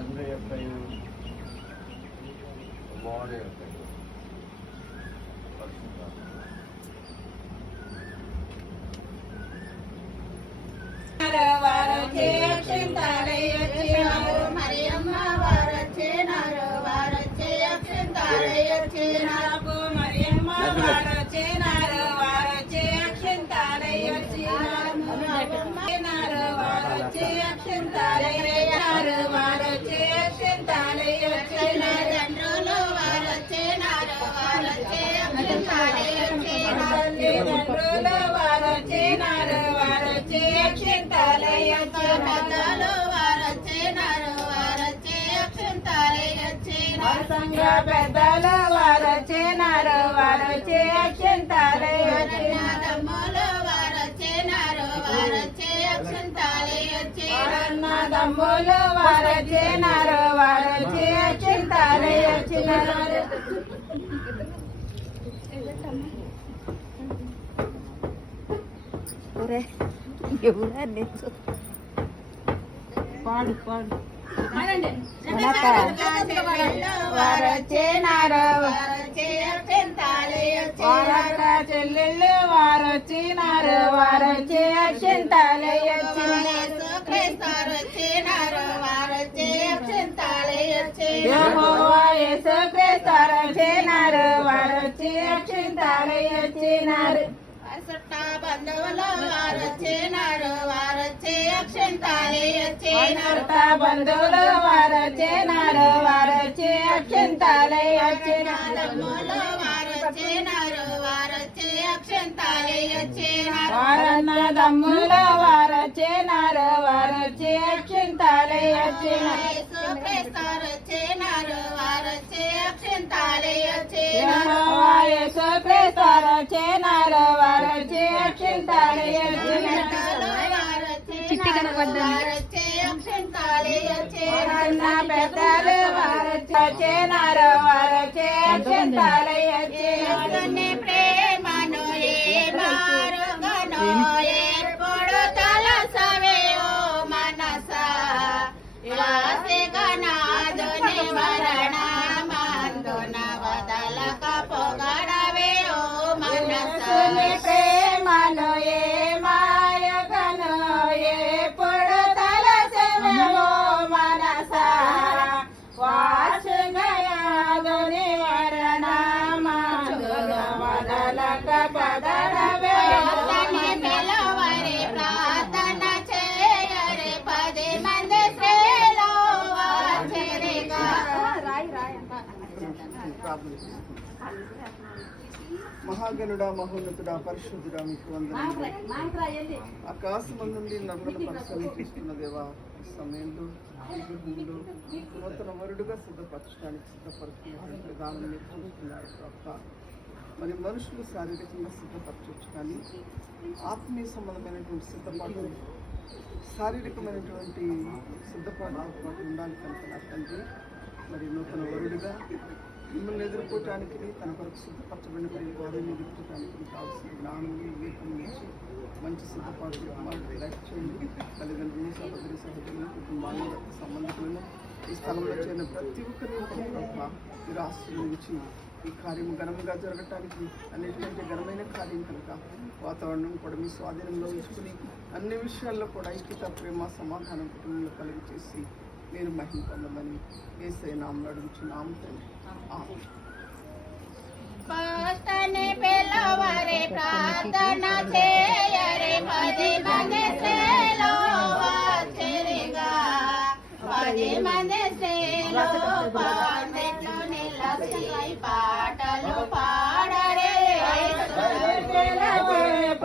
తండ్రి యొక్క కుమారుడు యొక్క మరియమ్మ వారొచ్చినారు వారొచ్చే అక్షంతాలయొచ్చినారు మరియమ్మ వారొచ్చినారు వారొచ్చే అక్షంతాలయొచ్చినారు వారొచ్చే అక్షంతాలయ్యారు వారొచ్చే అక్షంతాలయొచ్చినారు తండ్రులు వారొచ్చినారు వారొచ్చే అక్షంతాలయొచ్చినారు తండ్రులు వారొచ్చినారు వారొచ్చే అక్షంతాలయొచ్చినారు వారొచ్చినారు వారొచ్చే అక్షంతాలయొచ్చినారు సంఘ పెద్దలు వారొచ్చినారు వారొచ్చే అక్షంతాలయొచ్చినారు తమ్ములు వారొచ్చినారు వారొచ్చే అక్షంతాలయొచ్చినారు తమ్ములు వారొచ్చినారు వారొచ్చే అక్షంతాలయొచ్చినారు పాడు పాడు వారొచ్చినారు చెల్లెళ్ళు వారొచ్చినారు వారొచ్చే అక్షంతాలయొచ్చినారు క్రైస్తవరొచ్చినారు వారొచ్చే అక్షంతాలయొచ్చినారు యేసుక్రీస్తురొచ్చినారు వారొచ్చే అక్షంతాలయొచ్చినారు చుట్ట బంధువులు వారొచ్చినారు వారొచ్చే అక్షంతాలయొచ్చినారు బంధువులు వారొచ్చినారు వారొచ్చే అక్షంతాలయొచ్చినారు తమ్ములు వారొచ్చినారు వారొచ్చే అక్షంతాలయొచ్చినారు వారన్న తమ్ములు వారొచ్చినారు వారొచ్చే అక్షంతాలయొచ్చినారు యేసుక్రీస్తురొచ్చినారు వారొచ్చే అక్షంతాలయొచ్చినారు యేసుక్రీస్తురొచ్చినారు వారొచ్చే అక్షంతాలయొచ్చినారు వారొచ్చే అక్షంతాలయొచ్చినారు పెద్దలు వారొచ్చినారు వారొచ్చే అక్షంతాలయొచ్చినారు ప్రేమను ఏ మారుగను ఎప్పుడు తలసవేయో మనసా వాసిగనాదుని వరణమందున వదలక పొగడవే ఓ మనసా ప్రేమను ఏ మాయగను ఎప్పుడు తలసవేయో మనసా వాసిగనాదుని వరణమందున వదలక పొగడవే పిలవరి ప్రార్థన చేయరే 10 మంది స్త్రీలో వాచరిగా మహాగణుడా మహోన్నతుడా పరిశుద్ధుడా మీకు వందనాలు. ఆకాశం నుండి నన్ను పరిశీలిస్తున్న దేవా ఈ సమయంలో ఈ భూమిలో నూతన వరుడుగా సిద్ధపరచడానికి సిద్ధపడుతున్న విధానం నేర్చుకుంటున్నారు తప్ప మరి మనుషులు శారీరకంగా సిద్ధపరచవచ్చు, కానీ ఆత్మీయ సంబంధమైనటువంటి సిద్ధపాటు శారీరకమైనటువంటి సిద్ధపాటుతో పాటు ఉండాలి కనుక నా తండ్రి మరి నూతన వరుడుగా మిమ్మల్ని ఎదుర్కోవటానికి తన కొరకు సిద్ధపరచబడిన వారిని ఎదుర్కోవటానికి కావాల్సిన జ్ఞానం వివేకం నుంచి మంచి సిద్ధపాటు లైఫ్ చేయండి. తల్లిదండ్రులు సహోదరి సహోదరులు కుటుంబాలను రక్త సంబంధికులను ఈ స్థలంలో చేరిన ప్రతి ఒక్కరిని మీరు ఆశీర్వదించి ఈ కార్యం ఘనంగా జరగటానికి అన్నిటికంటే ఘనమైన కార్యం కనుక వాతావరణం కూడా మీ స్వాధీనంలో ఉంచుకుని అన్ని విషయాల్లో కూడా ఐక్యత ప్రేమ సమాధానం కుటుంబంలో కలిగి చేసి మీరు మహిమ పొందమని యేసయ్య నామములో అడుగుచున్నాము తండ్రి. ప్రార్థన చేయరే 10 మంది స్త్రీలో వాచరిగా 10 మంది స్త్రీలో పాటలు నిలసి పాటలు పాడరే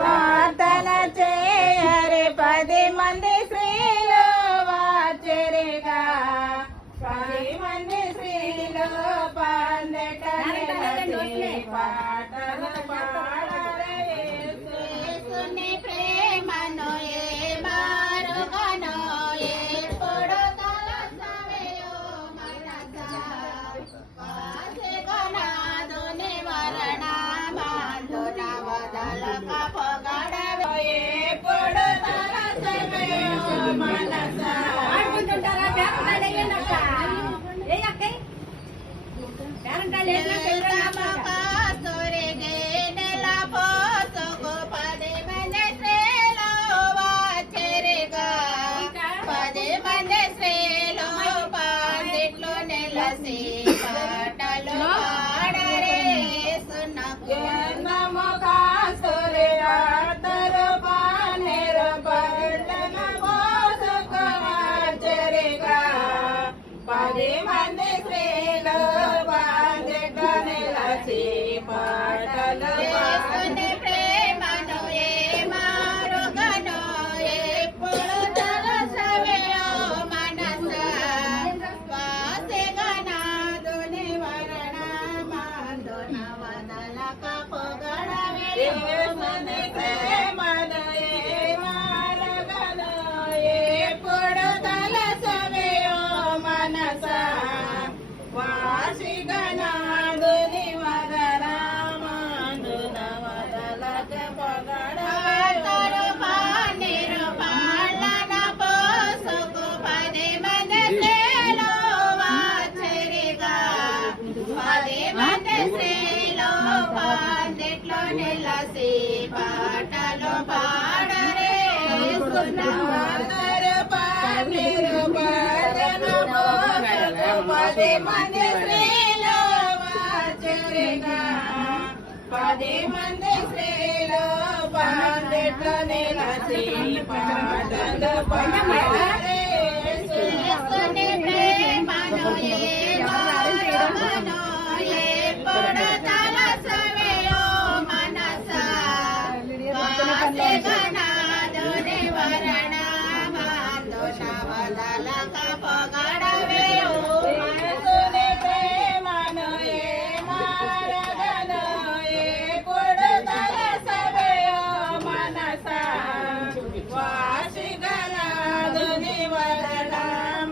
ప్రార్థన చేయరే 10 మంది స్త్రీలో వాచరిగా 10 మంది స్త్రీలో పాటలు పాడరే యేసుని ప్రేమను ఏ మారుగను ఎప్పుడు తలసవేయో మనసా వాసిగనాదుని వరణమందున వదలక పొగడవే ఎప్పుడు తలసవేయో మనసా ఆడుకుంటుంటారా బ్యాక్ అడగనక్క కాసురిగే నెల పోసుకు 10 మంది స్త్రీలు వచ్చరిగా 10 మంది స్త్రీలు పందిట్లో నెలసి పాటలు పాడరే సున్నము కాసురి ఆటలు పానేరు పట్టణ పోసుకు వచ్చరిగా 10 మంది స్త్రీలు పందిట్లో నెలసి పాటలు పాడే ప్రేమను ఏ మారుగను ఎప్పుడు తలసవేయో మనస వాసిగనాదుని వరణ మాందున వదలక పొగడవే ప్రేమను ఏ మారుగను ఎప్పుడు తలసవేయో మనస వాసిగనాదుని వరణ మాందున వదలక పొగడవే పానిరు పాలన పోసుకు 10 మంది స్త్రీలు వచ్చరిగా 10 మంది స్త్రీలు పందిట్లో నిలసి పాటలు పాడరే సున్నవారు పానిరు పాలన పోసుకు 10 మంది స్త్రీలు వచ్చరిగా 10 మంది స్త్రీలు పందిట్లో నిలసి పాటలు పాడరే సుని ప్రేమను ఏ మారుగను ఎప్పుడు తలసవేయో మనస వాసిగనాదుని వరణ మాందున వదలక పొగడవే మనసుని ప్రేమను ఏ మారుగను ఎప్పుడు తలసవేయో మనస వాసిగనాదుని వరణ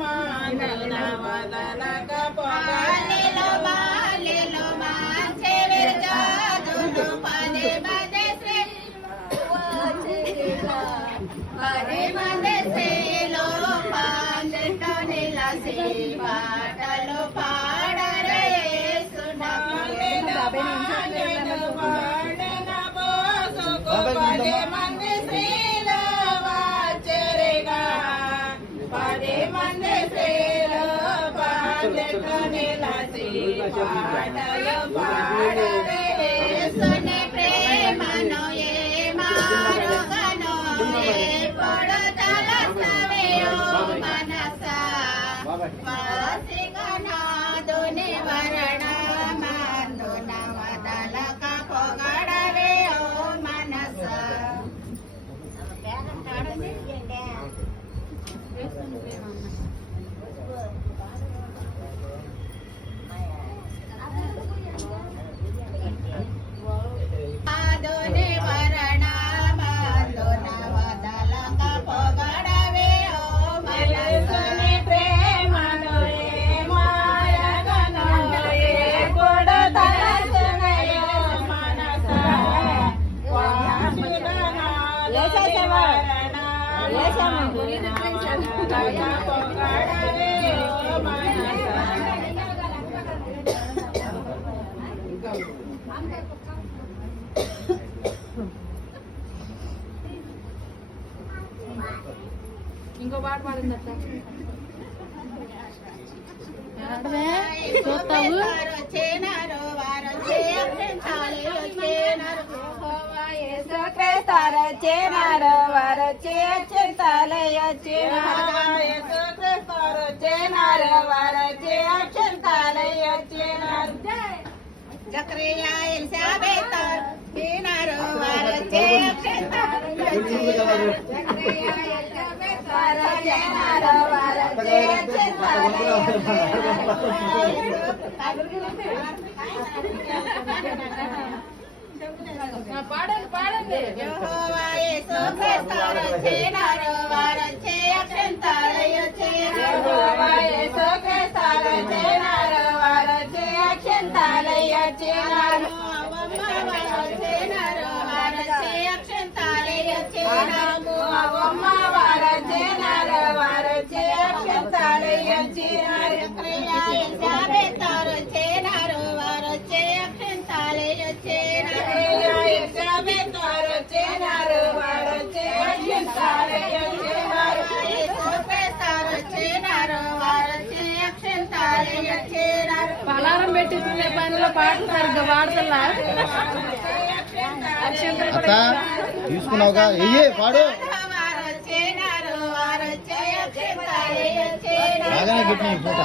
మాందున వదలక పొగడవే బాలిలో మాంచె విరజాదులు 10 మంది స్త్రీలు 10 మంది స్త్రీలు పందిట్లో నిలసి పాటలు పాడరే సున్నములు పాడన పోసుకు 10 మంది స్త్రీలు వచ్చరిగా 10 మంది స్త్రీలు పందిట్లో నిలసి పాటలు పాడరే సుని ప్రేమను ఏ మారుగను ఎప్పుడు తలసవేయో మనస వాసిగనాదుని వరణ మాందున వదలక పొగడవే ఓ మనస ఆదుని వరణ మాందున వదలక పొగడవే ఓ మనసుని ప్రేమను ఏ మారగను ఎప్పుడు తలసవేయో మనస వాసిగనాదుని వరణ మాందున వదలక పొగడవే ఓ మనస ఇంకో పాట పాడింది అట్లా చూస్తావు చేనారు వారు చేనారు వారు జక్రియా ఎలిజబెత్ చేనారు వారు పాడండి పాడండి యెహోవా యేసు క్రీస్తు చేనారు వారు అక్షంతాలయ చేనారు యేసు క్రీస్తు చేనారు వారు అక్షంతాలయ చేనారు వారు చేనారు వారు అక్షంతాలయ చేనారు అవ్వమ్మ వారు చేనారు వారు అక్షంతాలయ చేనారు క్రియా ఎలిజబెత్ చేనారు అలారం పెట్టి పనిలో పాటలు సరిగ్గా పాడుతున్నా అత్త తీసుకున్నావుగా వెయ్యి పాడు బాగానే పెట్టినాయి పూట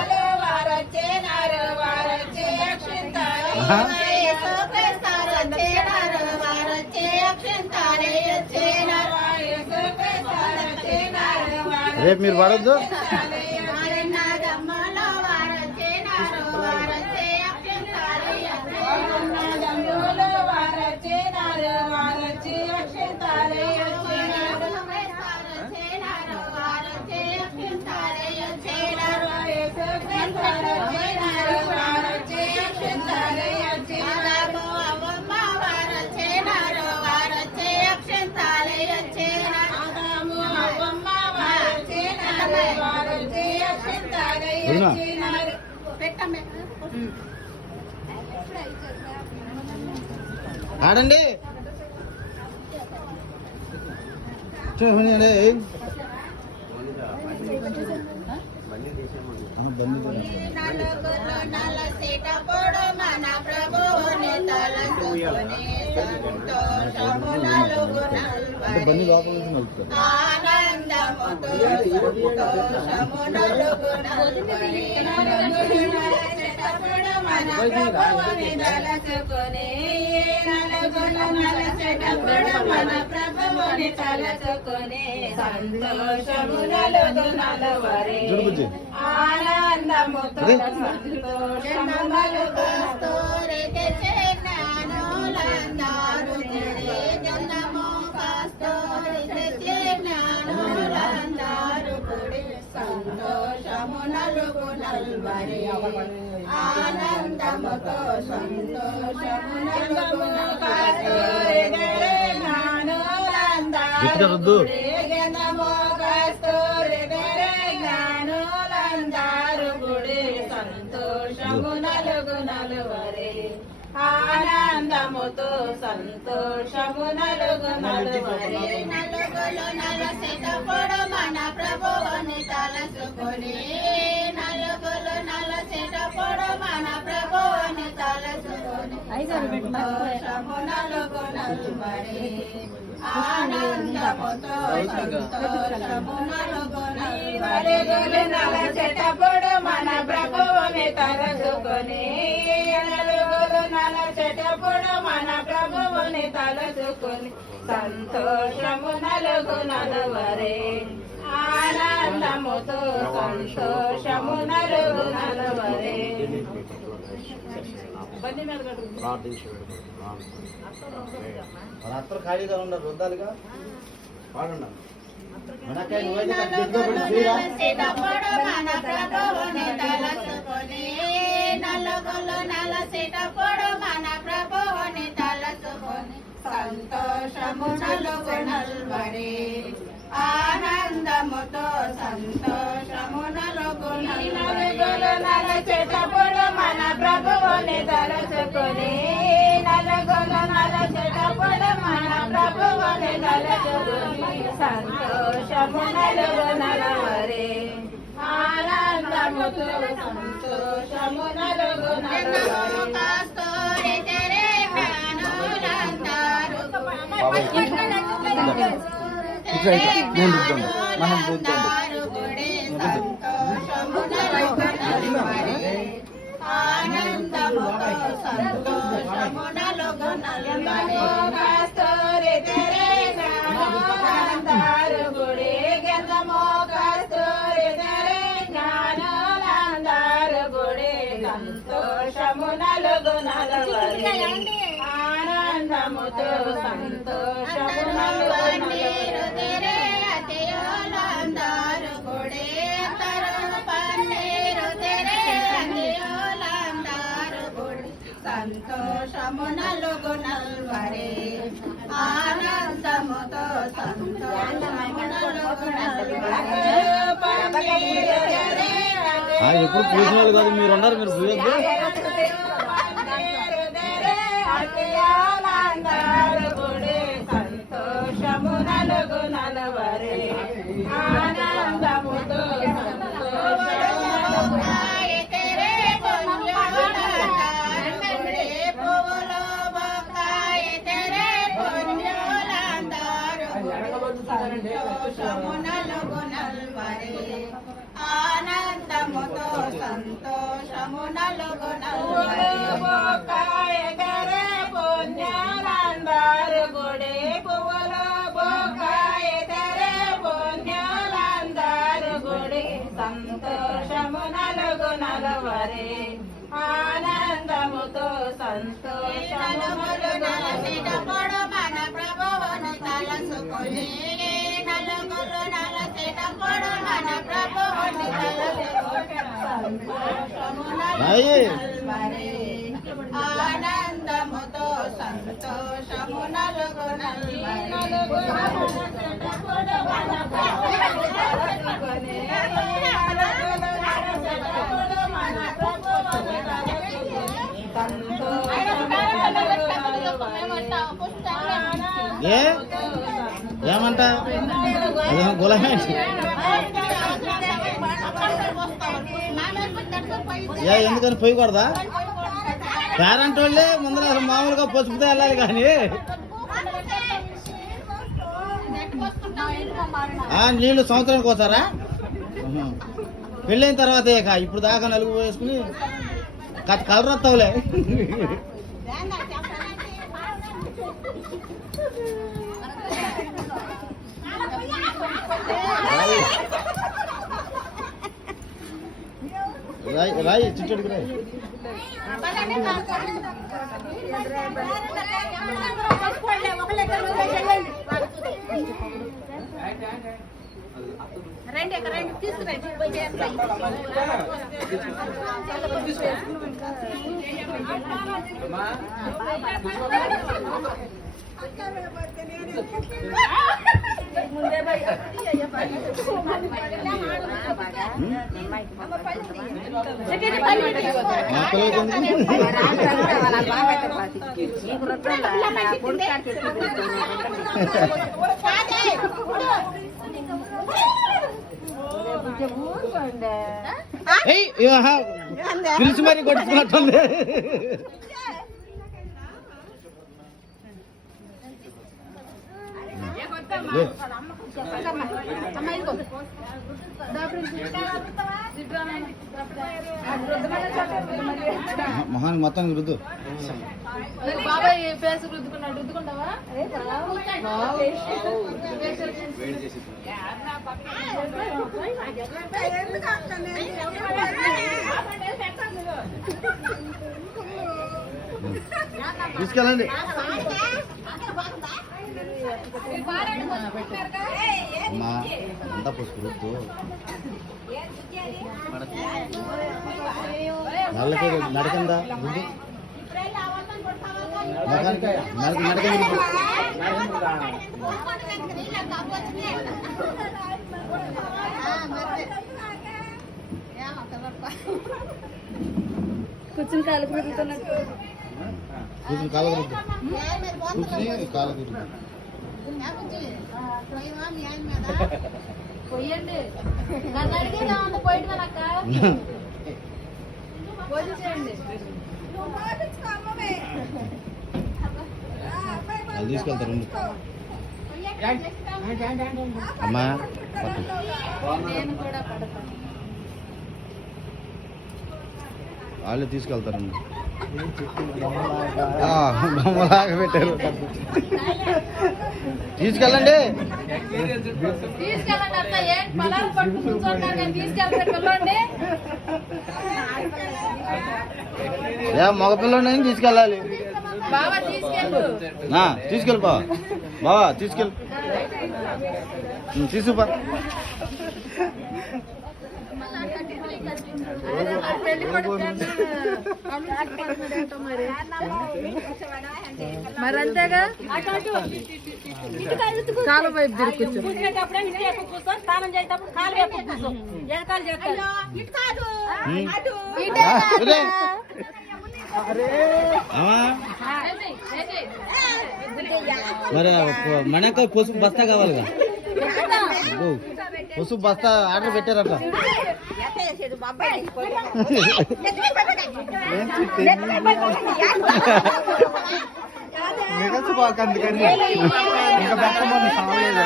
రేపు మీరు పడొద్దు ఆడండి చూడండి బండి లోపల నుంచి నలుపుతారు ఆనందముతో సంతోషము నలుగు నలువరే నలుగులు నలసిట పొడు మన ప్రభువుని తలసుకొని నలుగులు నలసిట పొడు మన ప్రభువుని తలసుకొని సంతోషము నలుగు నలువరే ఆనందముతో సంతోషము నలుగు నలువరే నలసిట పొడు మన ప్రభువుని తలసుకొని నలచెటప్పుడు మన ప్రభువుని తలచుకొని సంతోషము నలుగు నలువరే ఆనందముతో సంతోషము నలుగు నలువరే అత్తరు ఖాళీగా ఉన్నారు రుద్దాలుగా పాడున్నా మన ప్రభువుని తలచుకొని నలుగులు నలసిటప్పుడు మన ప్రభువుని తలచుకొని సంతోషము నలుగు నల్వరే ఆనందముతో సంతోషము నలుగు నలుగులు నలసిటప్పుడు మన ప్రభువుని తలచుకొని నలుగులు నలసిటప్పుడు మన ప్రభువుని తలచుకొని సంతోషము నలుగు నలవరే ఆనందముతో సంతోషము నలుగు నలువరే తెరే జ్ఞానులందరూ సంతోషము నలుగు నలువరే ఆనందముతో సంతోషము నలుగు నలువరే తెరే జ్ఞానులందరూ గుడి గంధమో సంతోషము నలుగు నలువరే ఆనందముతో సంతోషము నలుగు తెరే అతియోలందరూ గుడి తరుణు పన్నీరు తెరే అతియోలందరూ గుడి సంతోషము నలుగు నల్వరే ఆనందముతో సంతోషము నలుగు నల్వరే ఎప్పుడు పూసిన వాళ్ళు కాదు మీరు ఉన్నారు మీరు పూయొద్దు సంతోషము నలుగు నలువరే ఆనందముతో సంతోషము సంతోషము నలుగు నల్వరి పుణ్యాలందరు గుడి పువ్వులు బొక్కాయతరే పుణ్యాలందరు గుడి సంతోషము నలుగు నలువరి ఆనందముతో సంతోషములు నలసినప్పుడు మన ప్రభువును తలసుకొని నలుగురు నలసినప్పుడు మన ప్రభువును తలసుకొని సంతోషము నలువరి ఆనందముతో సంతోషము నలుగు నలుగు నలసినప్పుడు మన ప్రభువును తలసుకొని ఏమంట గులాబీ ఎందుకని పోయకూడదా పేరెంట్ వాళ్ళే ముందర అసలు మామూలుగా పసుపుతో వెళ్ళాలి కానీ నీళ్ళు సంవత్సరానికి వస్తారా పెళ్ళైన తర్వాత ఇక ఇప్పుడు దాకా నలుగు వేసుకుని కలర్ వస్తావులే రాయి చిట్టడికి రాయి రండి రండి తీసుకురండి పిలిచి మరి కొట్టుకున్నట్టుంది మొహాన్ని మొత్తానికి రుద్దు బాబాయ్ ఫేస్ రుద్దుకున్నాడు రుద్దుకుంటావా తీసుకెళ్ళండి అమ్మా అంతా పసుపు రుద్దు వాళ్ళకి నడకందా రుద్దు నడక కూర్చుని కాలు రుద్దుతున్నట్టు కూర్చుని కాలు రుద్దు కూర్చుని కాలు రుద్దు పోయండి నన్ను అడిగేదా పోయిట్ అక్క పోయి చేయండి వాళ్ళు తీసుకెళ్తారు అమ్మా నేను కూడా పడతాను వాళ్ళు తీసుకెళ్తారమ్మా బొమ్మలాగా పెట్టారు తీసుకెళ్ళండి తీసుకెళ్ళండి అత్త ఏంటి పొలాలు పట్టు కూర్చోండి నేను తీసుకెళ్తాను పిల్లండి మగపిల్లని తీసుకెళ్ళాలి బాబా తీసుకెళ్ళు తీసుకెళ్ళి బావా తీసుకెళ్ళి తీసుకుపా మరి అంతేగా కాలు వైపు తిరుగు స్నానం చేసేటప్పుడు కాలు వైపు కూర్చో ఎగతాలు చేస్తాడు మరి మనక పసుపు బస్తా కావాలిగా పసుపు బస్తా ఆర్డర్ పెట్టారట అందుకని ఇంకా పెట్టమని సావలేదు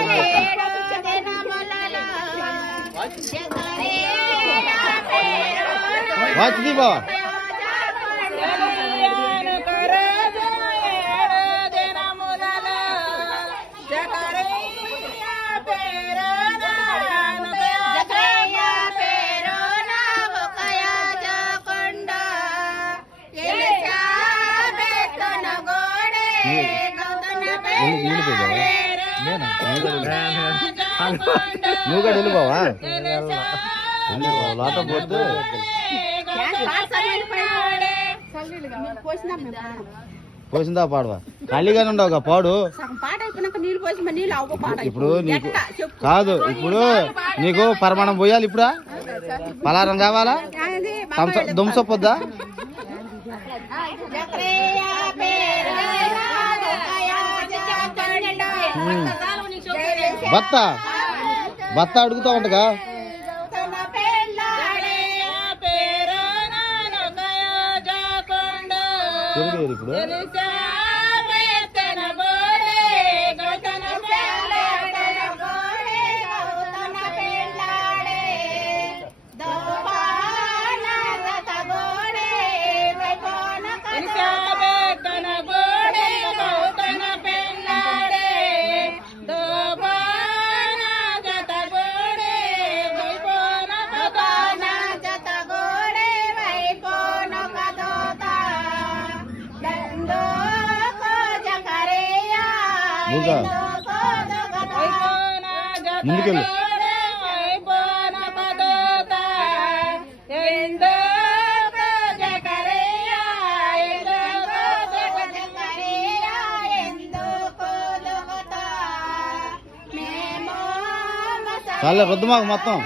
వాచిది బావా నువ్వు కూడా వెళ్ళిపోవా లోట పోద్దు పోసిందా పాడవా ఖాళీగానే ఉండవుగా పాడు పాట అయిపోయినాక నీళ్ళు పోసి నీళ్ళు అవ్వ పాట ఇప్పుడు నీకు కాదు ఇప్పుడు నీకు పరమాణం పోయాలి ఇప్పుడా పలారం కావాలా దుంసొప్పొద్దా బత్త బత్త అడుగుతా ఉంటగా ఇప్పుడు ముందుకెళ్ళు చాలా రద్దు మాకు మొత్తం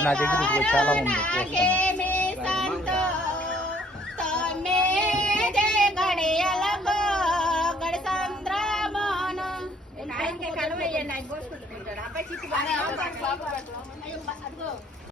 నా దగ్గర చాలా ఉంది కలవయ్యా నాకు